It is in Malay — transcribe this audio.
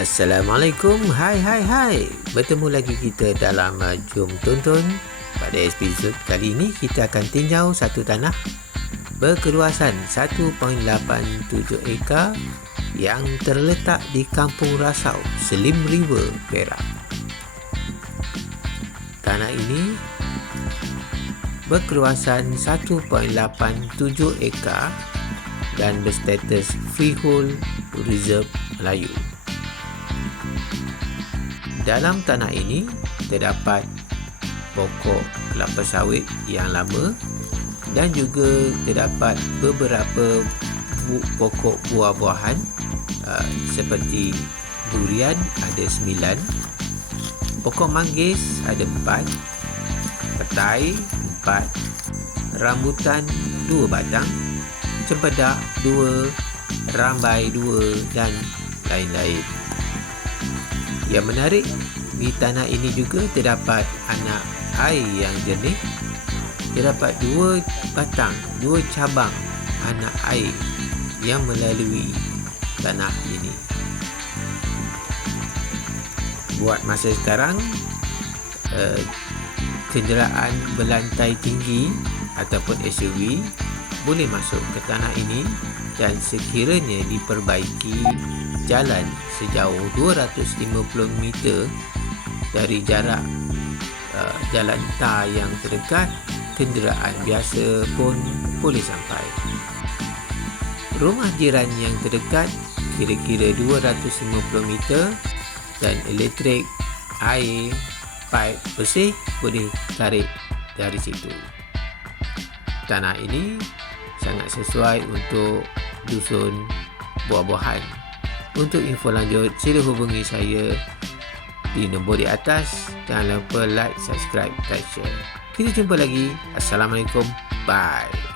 Assalamualaikum, hai hai hai. Bertemu lagi kita dalam uh, Jom Tonton. Pada episod kali ini kita akan tinjau satu tanah Berkeluasan 1.87 ekar Yang terletak di Kampung Rasau, Selim River, Perak. Tanah ini berkeluasan 1.87 ekar dan berstatus freehold reserve Melayu. Dalam tanah ini terdapat pokok kelapa sawit yang lama dan juga terdapat beberapa bu- pokok buah-buahan uh, seperti durian ada sembilan, pokok manggis ada empat, petai empat, rambutan dua batang, cempedak dua, rambai dua dan lain-lain. Yang menarik, di tanah ini juga terdapat anak air yang jernih. Terdapat dua batang, dua cabang anak air yang melalui tanah ini. Buat masa sekarang, uh, kenderaan berlantai tinggi ataupun SUV boleh masuk ke tanah ini dan sekiranya diperbaiki jalan sejauh 250 meter dari jarak uh, jalan tar yang terdekat kenderaan biasa pun boleh sampai. Rumah jiran yang terdekat kira-kira 250 meter dan elektrik air pipe bersih boleh tarik dari situ. Tanah ini sangat sesuai untuk dusun buah-buahan untuk info lanjut, sila hubungi saya di nombor di atas. Jangan lupa like, subscribe dan share. Kita jumpa lagi. Assalamualaikum. Bye.